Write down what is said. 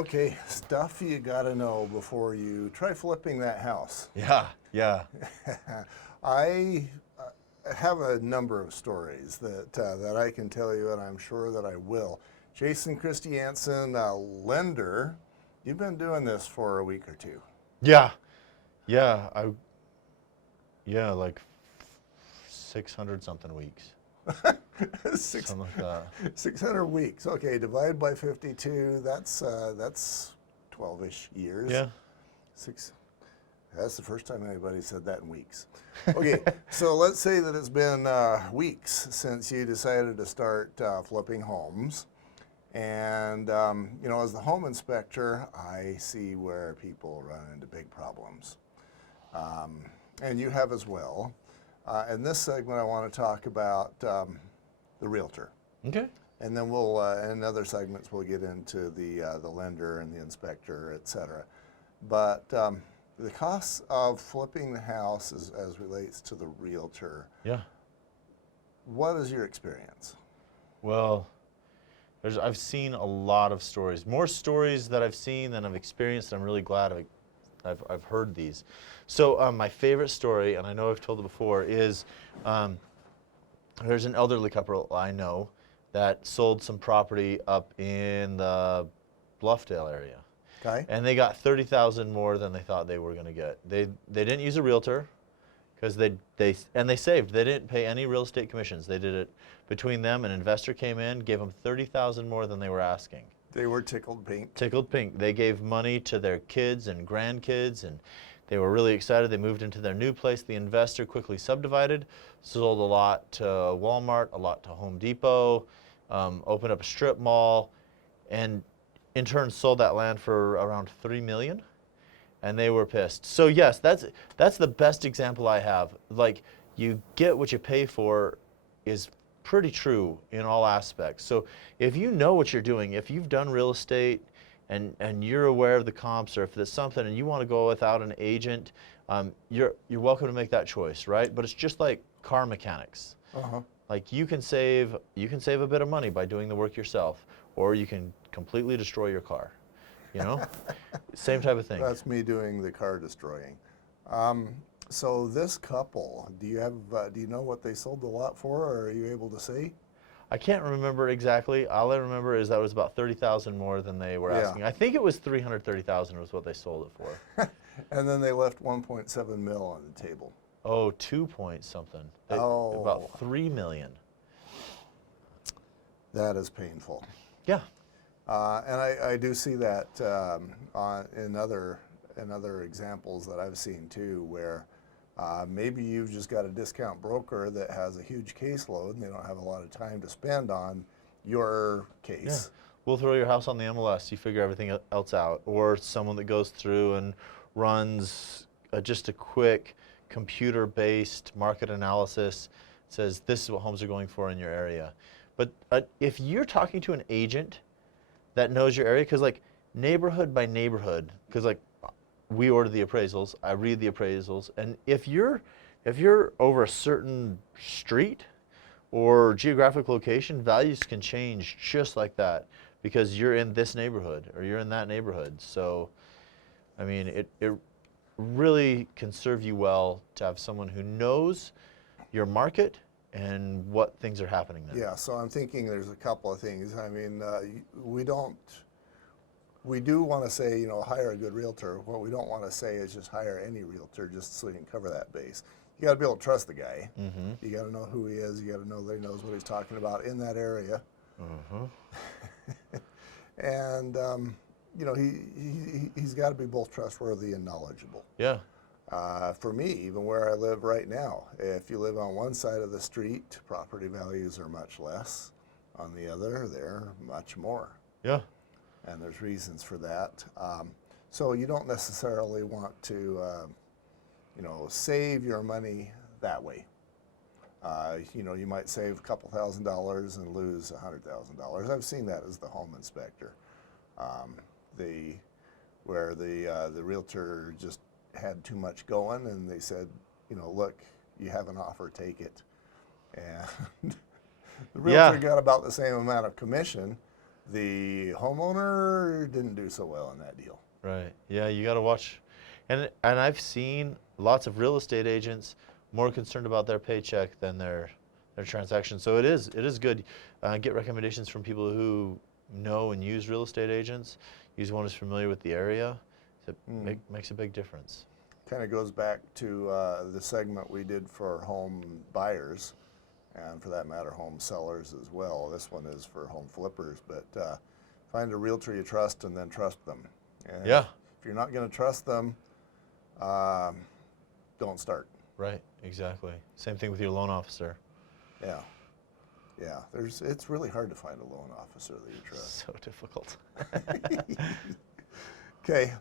Okay, stuff you got to know before you try flipping that house. Yeah. I have a number of stories that I can tell you, and I'm sure that I will. Jason Christiansen, lender, you've been doing this for a week or two. Yeah. Like 600 something weeks. Six, Something like that. 600 weeks. Okay, divide by 52. That's 12-ish years. Yeah. Six. That's the first time anybody said that in weeks. Okay, so let's say that it's been weeks since you decided to start flipping homes. And, as the home inspector, I see where people run into big problems. And you have as well. In this segment, I want to talk about the realtor. Okay. And then we'll, in other segments, we'll get into the lender and the inspector, et cetera. But the costs of flipping the house as relates to the realtor. Yeah. What is your experience? Well, I've seen a lot of stories, more stories that I've seen than I've experienced. I'm really glad I've heard these. So my favorite story, and I know I've told it before, is there's an elderly couple I know that sold some property up in the Bluffdale area. Okay. And they got $30,000 more than they thought they were going to get. They didn't use a realtor because they saved. They didn't pay any real estate commissions. They did it between them. An investor came in, gave them $30,000 more than they were asking. They were tickled pink. Tickled pink. They gave money to their kids and grandkids, and they were really excited. They moved into their new place. The investor quickly subdivided, sold a lot to Walmart, a lot to Home Depot, opened up a strip mall, and in turn sold that land for around $3 million, and they were pissed. So yes, that's the best example I have. Like, you get what you pay for is pretty true in all aspects. So if you know what you're doing, if you've done real estate and you're aware of the comps, or if there's something and you want to go without an agent, you're welcome to make that choice, right? But it's just like car mechanics. Uh-huh. Like, you can save a bit of money by doing the work yourself, or you can completely destroy your car. Same type of thing. That's me doing the car destroying. So this couple, do you know what they sold the lot for, or are you able to say? I can't remember exactly. All I remember is that it was about $30,000 more than they were asking. I think it was $330,000 was what they sold it for. And then they left 1.7 mil on the table. Oh, 2 point something. About $3 million. That is painful. Yeah. And I do see that in other examples that I've seen too, where maybe you've just got a discount broker that has a huge caseload and they don't have a lot of time to spend on your case. Yeah. We'll throw your house on the MLS. You figure everything else out. Or someone that goes through and runs just a quick computer-based market analysis, says this is what homes are going for in your area. But if you're talking to an agent that knows your area, because like neighborhood by neighborhood, because like we order the appraisals, I read the appraisals, and if you're over a certain street or geographic location, values can change just like that because you're in this neighborhood or you're in that neighborhood. So, I mean, it really can serve you well to have someone who knows your market and what things are happening there. Yeah, so I'm thinking there's a couple of things. I mean, we do want to say, hire a good realtor. What we don't want to say is just hire any realtor just so you can cover that base. You got to be able to trust the guy. Mm-hmm. You got to know who he is. You got to know that he knows what he's talking about in that area. Mm-hmm. And, he's got to be both trustworthy and knowledgeable. Yeah. For me, even where I live right now, if you live on one side of the street, property values are much less. On the other, they're much more. Yeah. And there's reasons for that. So you don't necessarily want to, save your money that way. You might save a couple $1,000s and lose $100,000. I've seen that as the home inspector, where the realtor just had too much going, and they said, look, you have an offer, take it. And the realtor got about the same amount of commission The homeowner didn't do so well in that deal. Right. Yeah, you got to watch. And I've seen lots of real estate agents more concerned about their paycheck than their transaction. So it is good. Get recommendations from people who know and use real estate agents. Use one who's familiar with the area. It makes a big difference. Kind of goes back to the segment we did for home buyers, and for that matter, home sellers as well. This one is for home flippers, but find a realtor you trust and then trust them. And Yeah. if you're not going to trust them, don't start. Right. Exactly. Same thing with your loan officer. Yeah. Yeah. It's really hard to find a loan officer that you trust. So difficult. Okay.